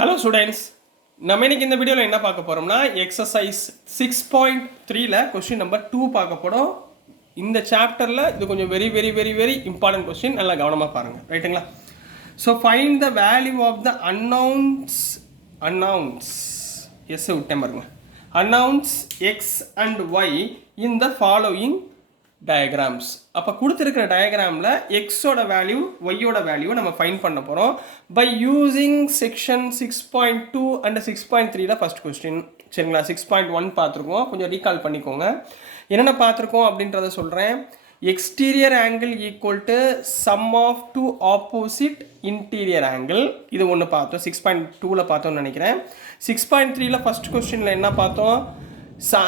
Hello students, நம்ம இன்னைக்கு இந்த வீடியோவில் என்ன பார்க்க போகிறோம்னா எக்ஸசைஸ் 6.3ல கொஸ்டின் நம்பர் 2 பார்க்க போகிறோம். இந்த சாப்டரில் இது கொஞ்சம் very very very very important question, நல்லா கவனமாக பாருங்கள், ரைட்டுங்களா? So find the value of the unknowns விட்டேன் பாருங்க, unknowns x and y in the following diagrams. அப்போ கொடுத்துருக்கிற டயக்ராமில் எக்ஸோட வேல்யூ ஒய்யோட வேல்யூ நம்ம ஃபைண்ட் பண்ண போகிறோம் பை யூஸிங் செக்ஷன் 6.2 அண்ட் 6.3ல ஃபர்ஸ்ட் கொஸ்டின். சரிங்களா? 6.1 பார்த்துருக்கோம், கொஞ்சம் ரீகால் பண்ணிக்கோங்க. என்னென்ன பார்த்துருக்கோம் அப்படின்றத சொல்கிறேன். Exterior angle equal to sum of two opposite interior angle, இது ஒன்று பார்த்தோம். 6.2ல பார்த்தோம்னு நினைக்கிறேன். 6.3ல ஃபர்ஸ்ட் கொஸ்டினில் என்ன பார்த்தோம்?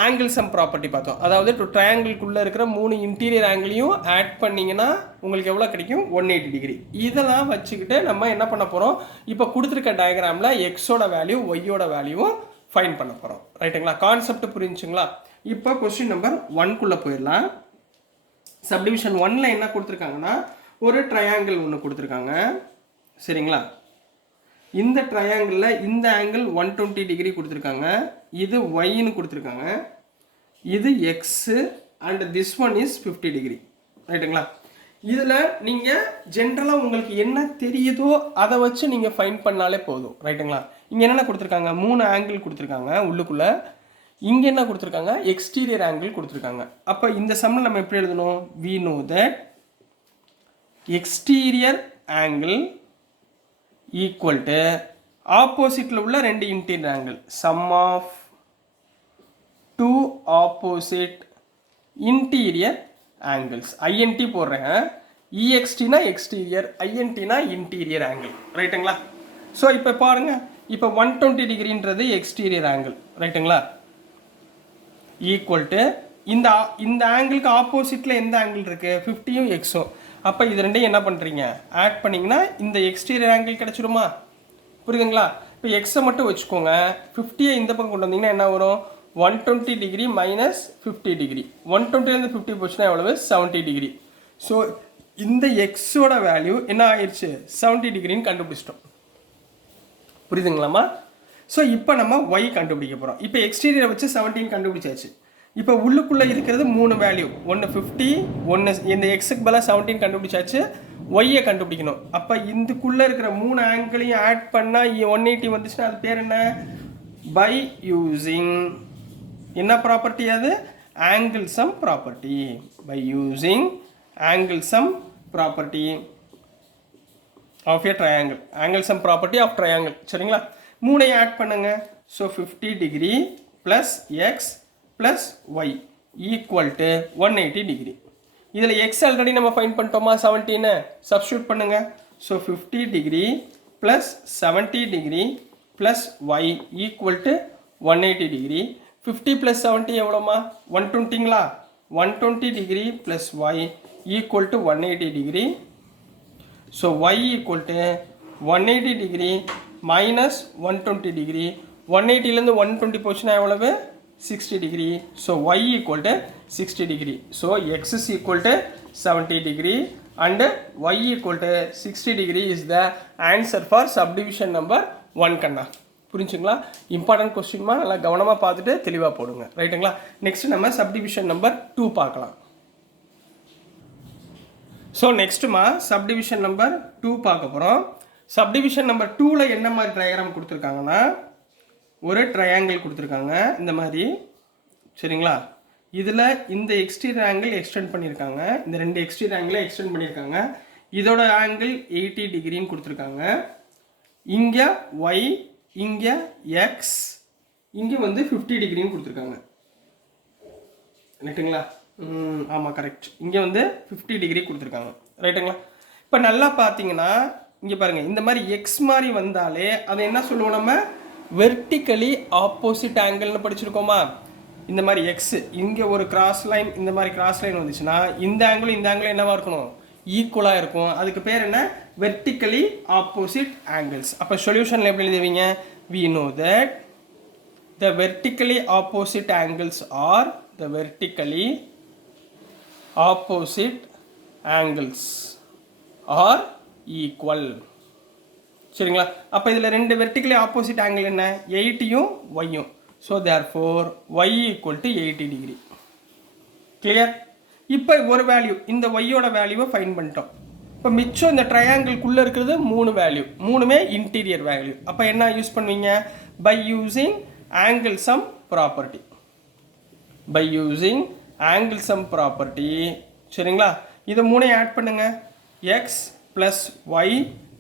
ஆங்கிள் சம் ப்ராப்பர்ட்டி பார்த்தோம். அதாவது ட்ரையாங்கிள்குள்ளே இருக்கிற 3 இன்டீரியர் ஆங்கிளையும் ஆட் பண்ணிங்கன்னா உங்களுக்கு எவ்வளோ கிடைக்கும்? 180 டிகிரி. இதெல்லாம் வச்சுக்கிட்டு நம்ம என்ன பண்ண போகிறோம்? இப்போ கொடுத்துருக்க டயக்ராமில் எக்ஸோட வேல்யூ ஒய்யோட வேல்யூவும் ஃபைண்ட் பண்ண போகிறோம், ரைட்டுங்களா? கான்செப்ட் புரிஞ்சுங்களா? இப்போ கொஸ்டின் நம்பர் 1குள்ளே போயிடலாம். சப்டிவிஷன் 1ல் என்ன கொடுத்துருக்காங்கன்னா ஒரு ட்ரையாங்கிள் ஒன்று கொடுத்துருக்காங்க, சரிங்களா? இந்த ட்ரையாங்கிளில் இந்த ஆங்கிள் 120 டிகிரி கொடுத்துருக்காங்க, இது ஒய்ன்னு கொடுத்துருக்காங்க, இது x and this one is 50 degree, ரைட்டுங்களா? இதில் நீங்கள் ஜென்ரலாக உங்களுக்கு என்ன தெரியுதோ அதை வச்சு நீங்கள் ஃபைண்ட் பண்ணாலே போதும், ரைட்டுங்களா? இங்கே என்னென்ன கொடுத்துருக்காங்க? 3 ஆங்கிள் கொடுத்துருக்காங்க உள்ளுக்குள்ளே. இங்கே என்ன கொடுத்துருக்காங்க? எக்ஸ்டீரியர் ஆங்கிள் கொடுத்துருக்காங்க. அப்போ இந்த சம்மில் நம்ம எப்படி எழுதணும்? we know that exterior angle equal to ஆப்போசிட்டில் உள்ள 2 interior angle, sum of 2 opposite interior angles. INT போடுறேன், இஎக்ஸ்டினா எக்ஸ்டீரியர், ஐஎன்டினா இன்டீரியர் ஆங்கிள், ரைட்டுங்களா? ஸோ இப்போ பாருங்க, இப்போ 120 டிகிரின்றது எக்ஸ்டீரியர் ஆங்கிள், ரைட்டுங்களா? ஈக்குவல் டு இந்த ஆங்கிளுக்கு ஆப்போசிட்டில் எந்த ஆங்கிள் இருக்குது? 50யும் எக்ஸும். அப்போ இது ரெண்டையும் என்ன பண்ணுறீங்க? ஆட் பண்ணிங்கன்னா இந்த எக்ஸ்டீரியர் ஆங்கிள் கிடச்சிருமா? புரியுதுங்களா? இப்போ எக்ஸை மட்டும் வச்சுக்கோங்க. 50யை இந்த பக்கம் கொண்டு வந்தீங்கன்னா என்ன வரும்? 120 டிகிரி மைனஸ் 50 டிகிரி. 120லேருந்து 50 போச்சுன்னா எவ்வளவு? 70 டிகிரி. ஸோ இந்த எக்ஸோட வேல்யூ என்ன ஆயிடுச்சு? 70 டிகிரின்னு கண்டுபிடிச்சிட்டோம். புரியுதுங்களாம்மா? ஸோ இப்போ நம்ம ஒய் கண்டுபிடிக்க போகிறோம். இப்போ எக்ஸ்டீரியரை வச்சு 17 கண்டுபிடிச்சாச்சு. இப்போ உள்ளுக்குள்ளே இருக்கிறது 3 வேல்யூ, ஒன்று 50, ஒன்று இந்த எக்ஸுக்கு பதிலாக 17 கண்டுபிடிச்சாச்சு. ஒய்யை கண்டுபிடிக்கணும். அப்போ இதுக்குள்ளே இருக்கிற 3 ஆங்கிளையும் ஆட் பண்ணால் 180 வந்துச்சுன்னா அது பேர் என்ன? பை யூஸிங் என்ன ப்ராப்பர்ட்டி? அது angle sum property. By using angle sum property of a triangle, angle sum property of triangle, சரிங்களா? 3ஐயும் ஆட் பண்ணுங்க. So 50 degree plus x plus y equal to 180 degree. இதில் எக்ஸ் ஆல்ரெடி நம்ம find பண்ணிட்டோமா? 17 substitute பண்ணுங்க. So 50 degree plus 70 degree plus y equal to 180 degree. 50 plus 70 எவ்வளோமா? 120ங்களா? 120 degree plus y equal to 180 degree. So y equal to 180 degree minus 120 degree. 180லேருந்து 120 போச்சுன்னா எவ்வளவு? 60 degree. So y equal to 60 degree. So x is equal to 70 degree and y equal to 60 degree is the answer for subdivision number 1 கண்ணா. புரிஞ்சுங்களா? Important கொஸ்டின்மா, நல்லா கவனமாக பார்த்துட்டு தெளிவாக போடுங்க, ரைட்டுங்களா? நெக்ஸ்ட் நம்ம சப்டிவிஷன் நம்பர் 2 பார்க்கலாம். ஸோ நெக்ஸ்ட்டுமா சப்டிவிஷன் நம்பர் 2 பார்க்க போகிறோம். சப்டிவிஷன் நம்பர் 2ல் என்ன மாதிரி டயக்ராம் கொடுத்துருக்காங்கன்னா ஒரு ட்ரையாங்கிள் கொடுத்துருக்காங்க இந்த மாதிரி, சரிங்களா? இதில் இந்த எக்ஸ்டீரியர் ஆங்கிள் எக்ஸ்டெண்ட் பண்ணியிருக்காங்க, இந்த 2 எக்ஸ்டீரியர் ஆங்கிளை எக்ஸ்டெண்ட் பண்ணியிருக்காங்க. இதோட ஆங்கிள் 80 டிகிரின்னு கொடுத்துருக்காங்க. இங்கே ஒய், இங்கே எக்ஸ், இங்கே வந்து 50 டிகிரின்னு கொடுத்துருக்காங்க, ரைட்டுங்களா? ஆமாம், கரெக்ட். இங்கே வந்து 50 டிகிரி கொடுத்துருக்காங்க, ரைட்டுங்களா? இப்போ நல்லா பார்த்தீங்கன்னா இங்கே பாருங்கள், இந்த மாதிரி எக்ஸ் மாதிரி வந்தாலே அதை என்ன சொல்லுவோம்? நம்ம வெர்டிக்கலி ஆப்போசிட் ஆங்கிள்னு படிச்சிருக்கோமா? இந்த மாதிரி எக்ஸ் இங்கே ஒரு கிராஸ் லைன், இந்த மாதிரி கிராஸ் லைன் வந்துச்சுன்னா இந்த ஆங்கிளும் இந்த ஆங்கிளும் என்னவா இருக்கணும்? ஈக்குவலாக இருக்கும். அதுக்கு பேர் என்ன? Vertically opposite angles. அப்போ சொல்யூஷனில் எப்படி எழுதுவீங்க? we know that the vertically opposite angles are the vertically opposite angles are equal. சரிங்களா? அப்போ இதில் ரெண்டு வெர்டிக்கலி ஆப்போசிட் ஆங்கிள் என்ன, 80யும் ஒய்யும். So therefore y equal to 80 degree. Clear? இப்போ ஒரு வேல்யூ, இந்த ஒய்யோட வேல்யூவை ஃபைன் பண்ணிட்டோம். இப்போ மிச்சம் இந்த ட்ரையாங்கிள்குள்ளே இருக்கிறது 3 வேல்யூ, மூணுமே இன்டீரியர் வேல்யூ. அப்போ என்ன யூஸ் பண்ணுவீங்க, by using angle sum property. By using angle sum property. சரிங்களா? இதை மூணையும் ஆட் பண்ணுங்க. X plus y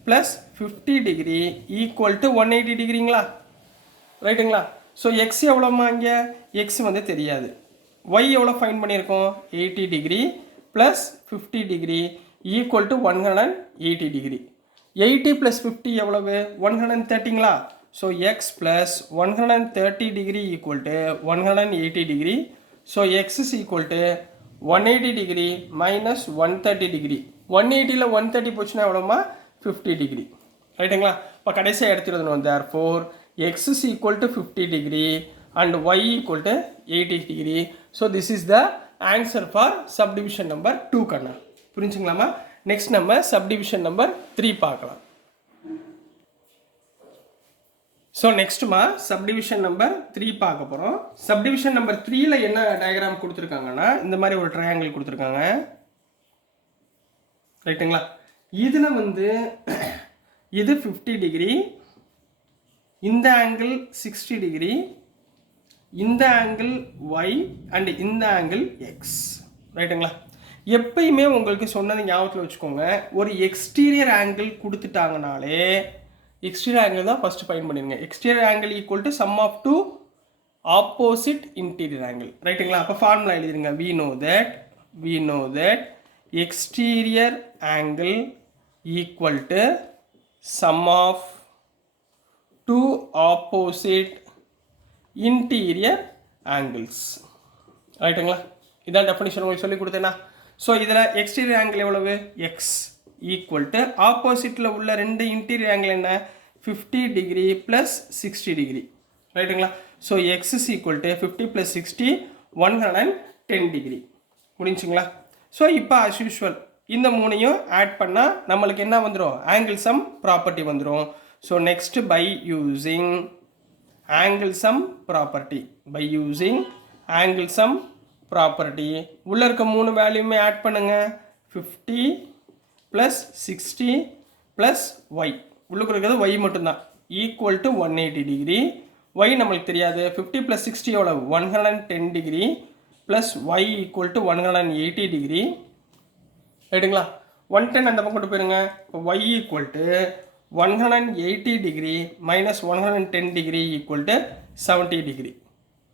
plus 50 degree equal to 180 டிகிரிங்களா? ரைட்டுங்களா? ஸோ எக்ஸ் எவ்வளோமா, இங்கே எக்ஸ் வந்து தெரியாது. ஒய் எவ்வளோ ஃபைன் பண்ணியிருக்கோம், 80 degree plus 50 degree equal to 180 degree. 80 plus 50 எவ்வளவு, 130ங்களா? So x plus 130 degree equal to 180 degree. So x is equal to 180 degree minus 130 degree. 180ல் 130 போச்சுன்னா எவ்வளோமா, 50 டிகிரி. ரைட்டுங்களா? இப்போ கடைசியாக எடுத்துருந்தோம். Therefore x is equal to 50 degree and y equal to 80 degree. So this is the answer for subdivision number 2 கண்ணா. புரிஞ்சுங்களாமா? Next நம்ம subdivision number 3 பார்க்கலாம். ஸோ நெக்ஸ்ட்டுமா சப்டிவிஷன் நம்பர் 3 பார்க்க போகிறோம். சப்டிவிஷன் நம்பர் 3ல என்ன டயக்ராம் கொடுத்துருக்காங்கன்னா, இந்த மாதிரி ஒரு ட்ரையாங்கிள் கொடுத்துருக்காங்க. ரைட்டுங்களா? இதில் வந்து இது 50 டிகிரி, இந்த ஆங்கிள் 60 டிகிரி, இந்த ஆங்கிள் y அண்ட் இந்த ஆங்கிள் x. ரைட்டுங்களா? எப்பயுமே உங்களுக்கு சொன்னது ஞாபகத்தில் வச்சுக்கோங்க, ஒரு எக்ஸ்டீரியர் ஆங்கிள் கொடுத்துட்டாங்கனாலே எக்ஸ்டீரியர் ஆங்கிள் தான் ஃபஸ்ட்டு ஃபைண்ட் பண்ணிடுங்க. Exterior angle equal to sum of two opposite interior angle. ரைட்டுங்களா? அப்போ ஃபார்முலா எழுதிருங்க. we know that exterior angle equal to sum of two opposite interior angles. ரைட்டுங்களா? இதான் டெஃபினிஷன் உங்களுக்கு சொல்லி கொடுத்தேன்னா. ஸோ இதில் எக்ஸ்டீரியர் ஆங்கிள் எவ்வளவு, எக்ஸ் ஈக்குவல் டு ஆப்போசிட்டில் உள்ள ரெண்டு இன்டீரியர் ஆங்கிள் என்ன, 50 டிகிரி ப்ளஸ் 60 டிகிரி. ரைட்டுங்களா? So x is equal to 50 plus 60 110 degree. முடிஞ்சுங்களா? ஸோ இப்போ ஆஸ் யூஷுவல் இந்த மூணையும் ஆட் பண்ணால் நம்மளுக்கு என்ன வந்துடும், ஆங்கிள் சம் ப்ராப்பர்ட்டி வந்துடும். So next by using angle sum property, உள்ளே இருக்க மூணு வேல்யூமே ஆட் பண்ணுங்க. 50 ப்ளஸ் 60 ப்ளஸ் ஒய், உள்ளுக்கு இருக்கிறது ஒய் மட்டும்தான், ஈக்குவல் டு 180 டிகிரி. ஒய் நம்மளுக்கு தெரியாது. 50 ப்ளஸ் 60 எவ்வளவு, 110 degree plus y equal to 180 degree. ரைட்டுங்களா? 110 அந்த பக்கம் கொண்டு போயிருங்க. இப்போ y equal to 180 degree minus 110 degree equal to 70 degree.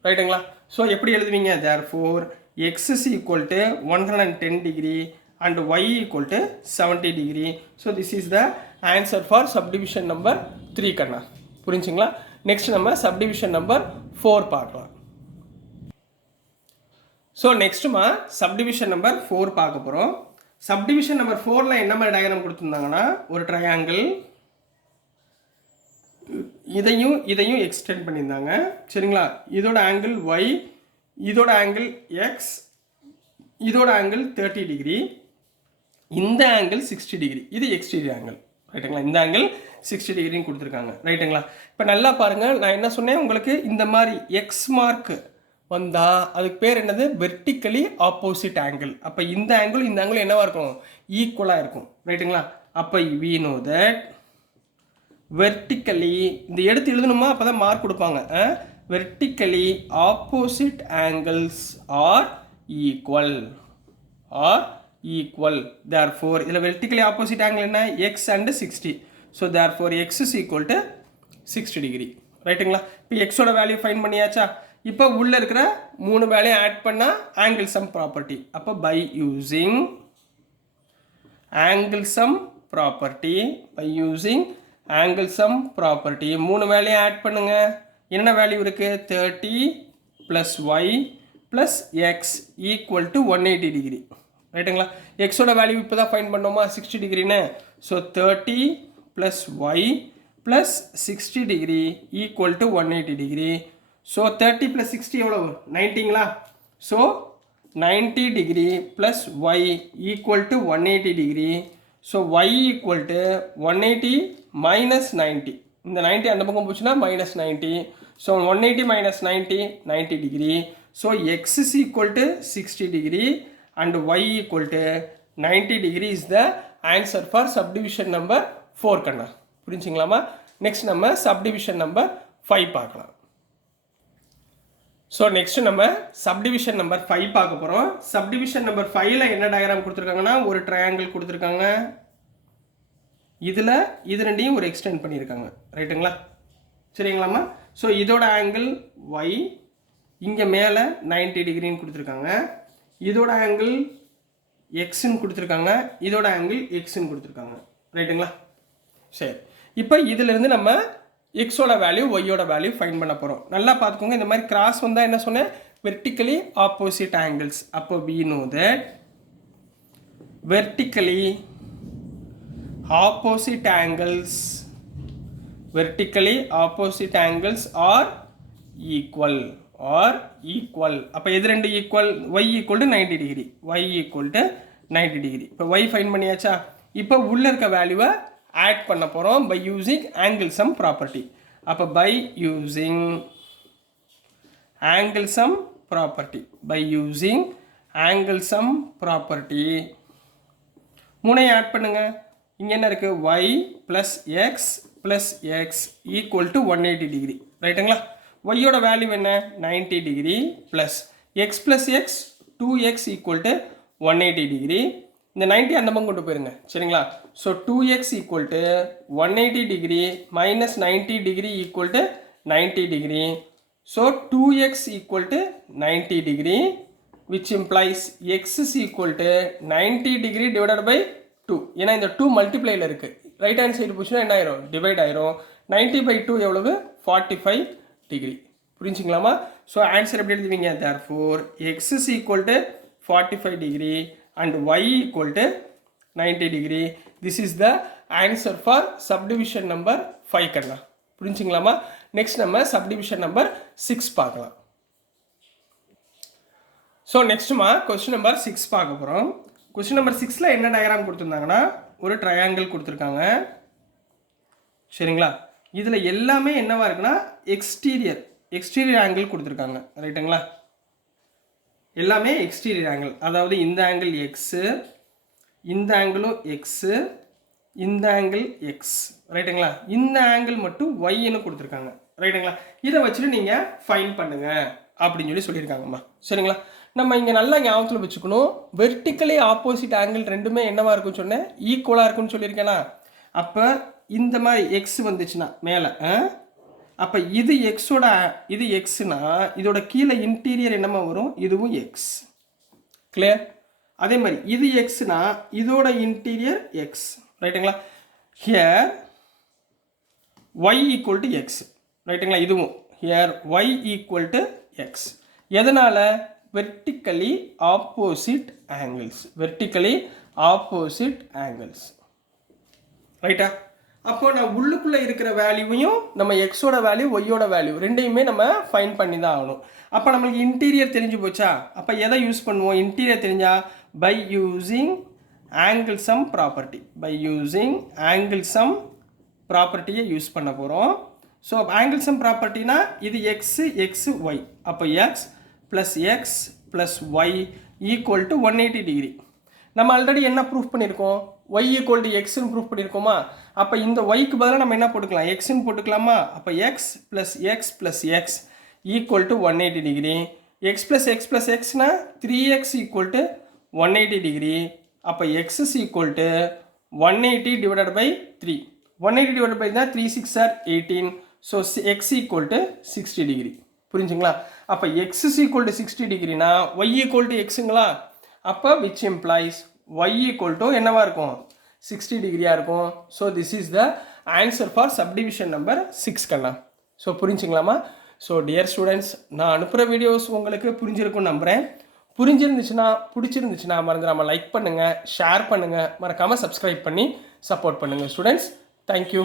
ரைட்டுங்களா? ஸோ எப்படி எழுதுவீங்க, therefore x is equal to 110 degree and y equal to 70 degree. So this is the answer for subdivision number 3 கண்ணா. புரிஞ்சுங்களா? நெக்ஸ்ட் நம்ம subdivision number 4 பார்க்கலாம். So நெக்ஸ்ட்டுமா subdivision number 4 பார்க்க போகிறோம். subdivision number 4ல் என்ன மாதிரி டயக்ராம் கொடுத்துருந்தாங்கன்னா, ஒரு ட்ரையாங்கிள் இதையும் எக்ஸ்டெண்ட் பண்ணியிருந்தாங்க. சரிங்களா? இதோட ஆங்கிள் y, இதோட ஆங்கிள் x, இதோட ஆங்கிள் 30 டிகிரி, இந்த ஆங்கிள் 60 டிகிரி. இது எக்ஸ்டீரியர் ஆங்கிள். ரைட்டுங்களா? இந்த ஆங்கிள் 60 டிகிரின்னு கொடுத்துருக்காங்க. ரைட்டுங்களா? இப்போ நல்லா பாருங்கள், நான் என்ன சொன்னேன் உங்களுக்கு, இந்த மாதிரி எக்ஸ் மார்க் வந்தால் அதுக்கு பேர் என்னது, வெர்டிக்கலி ஆப்போசிட் ஆங்கிள். அப்போ இந்த ஆங்கிள் இந்த ஆங்கிள் என்னவாக இருக்கும், ஈக்குவலாக இருக்கும். ரைட்டுங்களா? அப்போ we know that வெர்டிக்கலி, இந்த எடுத்து எழுதணுமா, அப்போ தான் மார்க் கொடுப்பாங்க. Vertically opposite angles R equal. Therefore இதில் vertically opposite angle என்ன, x and 60. So therefore x is equal to 60 degree. ரைட்டுங்களா? இப்போ எக்ஸோட வேல்யூ ஃபைன் பண்ணியாச்சா? இப்போ உள்ளே இருக்கிற மூணு வேல்யூ ஆட் பண்ணால் ஆங்கிள் சம் ப்ராப்பர்ட்டி. அப்போ by using angle sum property, மூணு வேல்யூ ஆட் பண்ணுங்க. என்ன வேல்யூ இருக்குது, 30 plus y plus x equal to 180 degree. ரைட்டுங்களா? எக்ஸோட வேல்யூ இப்போ தான் ஃபைன் பண்ணோமா, 60 டிகிரின்னு. So 30 plus y plus 60 degree equal to 180 degree. So 30 plus 60 எவ்வளவு, 90ங்களா? So 90 degree plus y equal to 180 degree. So y equal to 180 minus 90. இந்த 90 அந்த பக்கம் போச்சுன்னா minus 90. So 180 minus 90 90 degree. So x is equal to 60 degree and y equal to 90 degree is the answer for subdivision number 4 கண்ணா. புரிஞ்சுங்களாமா? Next நம்ம subdivision number 5 பார்க்கலாம். So next நம்ம subdivision number 5 பார்க்க போகிறோம். சப்டிவிஷன் நம்பர் 5ல் என்ன டயக்ராம் கொடுத்துருக்காங்கன்னா ஒரு ட்ரையாங்கிள் கொடுத்துருக்காங்க. இதில் இது ரெண்டையும் ஒரு எக்ஸ்டெண்ட் பண்ணியிருக்காங்க. ரைட்டுங்களா? சரிங்களாம்மா? ஸோ இதோட ஆங்கிள் y, இங்கே மேலே 90 டிகிரின்னு கொடுத்துருக்காங்க. இதோட ஆங்கிள் எக்ஸ்ன்னு கொடுத்துருக்காங்க. இதோட ஆங்கிள் எக்ஸ்ன்னு கொடுத்துருக்காங்க. ரைட்டுங்களா? சரி, இப்போ இதிலிருந்து நம்ம எக்ஸோட வேல்யூ ஒய்யோட வேல்யூ ஃபைண்ட் பண்ண போகிறோம். நல்லா பார்த்துக்கோங்க. இந்த மாதிரி கிராஸ் வந்தால் என்ன சொன்னேன்? Vertically opposite angles. அப்போ we know that vertically opposite angles are equal. அப்போ எது ரெண்டு equal? y equal to 90 degree. y equal to 90 degree. இப்போ y ஃபைண்ட் பண்ணியாச்சா? இப்போ உள்ளே இருக்க வேல்யூவை ஆட் பண்ண போகிறோம் by using angle sum property. அப்போ by using angle sum property மூணையும் ஆட் பண்ணுங்க. இங்கே என்ன இருக்குது? y plus x equal to 180 degree. ரைட்டுங்களா? ஒய்யோட வேல்யூ என்ன? 90 degree plus x 2x equal to 180 degree. இந்த 90 அந்த பக்கம் கொண்டு போயிருங்க. சரிங்களா? So 2x equal to 180 degree minus 90 degree equal to 90 degree. So 2x equal to 90 degree which implies x is equal to 90 degree divided by 2. ஏன்னா இந்த 2 மல்டிப்ளைல இருக்குது. Right hand side போச்சுன்னா என்ன ஆயிரும்? டிவைட் ஆயிரும். 90 பை 2 எவ்வளவு? 45 டிகிரி. புரிஞ்சுங்களாமா? ஸோ ஆன்சர் எப்படி எழுதுவீங்க? Therefore x is equal to 45 degree and y equal to 90 degree. This is the answer for subdivision number 5 கண்ணா. புரிஞ்சுங்களாமா? நெக்ஸ்ட் நம்ம subdivision number 6 பார்க்கலாம். ஸோ நெக்ஸ்ட்டுமா கொஸ்டின் நம்பர் 6 பார்க்க போகிறோம். கொஸ்டின் நம்பர் 6ல் என்ன டயக்ராம் கொடுத்துருந்தாங்கன்னா ஒரு ட்ரையாங்கிள் கொடுத்துருக்காங்க. சரிங்களா? இதில் எல்லாமே என்னவா இருக்குன்னா எக்ஸ்டீரியர் ஆங்கிள் கொடுத்துருக்காங்க. ரைட்டுங்களா? எல்லாமே எக்ஸ்டீரியர் ஆங்கிள். அதாவது இந்த ஆங்கிள் எக்ஸு, இந்த ஆங்கிளும் எக்ஸு, இந்த ஆங்கிள் எக்ஸ். ரைட்டுங்களா? இந்த ஆங்கிள் மட்டும் ஒய்ன்னு கொடுத்துருக்காங்க. ரைட்டுங்களா? இதை வச்சுட்டு நீங்கள் ஃபைன் பண்ணுங்க அப்படின்னு சொல்லியிருக்காங்கம்மா. சரிங்களா? நம்ம இங்கே நல்லா ஞாபகத்தில் வச்சுக்கணும். வெர்டிக்கலி ஆப்போசிட் ஆங்கிள் ரெண்டுமே என்னவா இருக்குன்னு சொன்னேன்? ஈக்குவலாக இருக்குன்னு சொல்லியிருக்கேனா? அப்போ இந்த மாதிரி எக்ஸ் வந்துச்சுன்னா மேலே, அப்போ இது எக்ஸோட இது எக்ஸ்னா இதோட கீழே இன்டீரியர் என்னமா வரும்? இதுவும் எக்ஸ். கிளியர்? அதே மாதிரி இது எக்ஸ்னா இதோட இன்டீரியர் எக்ஸ். ரைட்டுங்களா? Here y equal to x. ரைட்டுங்களா? இதுவும் here y equal to x. எதனால்? Vertically opposite angles. ரைட்டா? அப்போ நான் உள்ளுக்குள்ளே இருக்கிற வேல்யூவையும் நம்ம எக்ஸோட வேல்யூ ஒய்யோட வேல்யூ ரெண்டையுமே நம்ம ஃபைன் பண்ணி தான் ஆகணும். அப்போ நம்மளுக்கு இன்டீரியர் தெரிஞ்சு போச்சா? அப்போ எதை யூஸ் பண்ணுவோம்? இன்டீரியர் தெரிஞ்சால் பை யூஸிங் ஆங்கிள் சம் ப்ராப்பர்ட்டியை யூஸ் பண்ண போகிறோம். ஸோ ஆங்கிள் சம் ப்ராப்பர்ட்டினா இது எக்ஸ் ஒய். அப்போ x plus y equal to 180 degree. நம்ம ஆல்ரெடி என்ன ப்ரூஃப் பண்ணியிருக்கோம்? ஒய் ஈக்குவல் டு எக்ஸ்ன்னு ப்ரூஃப் பண்ணியிருக்கோமா? அப்போ இந்த ஒய்க்கு பதிலாக நம்ம என்ன போட்டுக்கலாம்? எக்ஸ்ன்னு போட்டுக்கலாமா? அப்போ x plus x equal to 180 degree. X plus எக்ஸ்னா 3x ஈக்குவல் டு 180 டிகிரி. அப்போ x is equal to 180 divided by 3. 180 divided by தான் 3 6 are 18. So x equal to 60 degree. புரிஞ்சுங்களா? அப்போ எக்ஸ் இஸ் ஈக்குவல் டு 60 டிகிரினா ஒய் ஈக்குவல் டு எக்ஸுங்களா? அப்போ which implies y equal to என்னவா இருக்கும்? 60 டிகிரியாக இருக்கும். So this is the answer for subdivision number 6 கண்ணா. ஸோ புரிஞ்சுங்களாமா? ஸோ டியர் ஸ்டூடெண்ட்ஸ், நான் அனுப்புகிற வீடியோஸ் உங்களுக்கு புரிஞ்சிருக்கும்னு நம்புகிறேன். பிடிச்சிருந்துச்சுன்னா மறந்துடாமல் லைக் பண்ணுங்கள், ஷேர் பண்ணுங்கள், மறக்காமல் சப்ஸ்கிரைப் பண்ணி சப்போர்ட் பண்ணுங்கள் ஸ்டூடெண்ட்ஸ். தேங்க்யூ.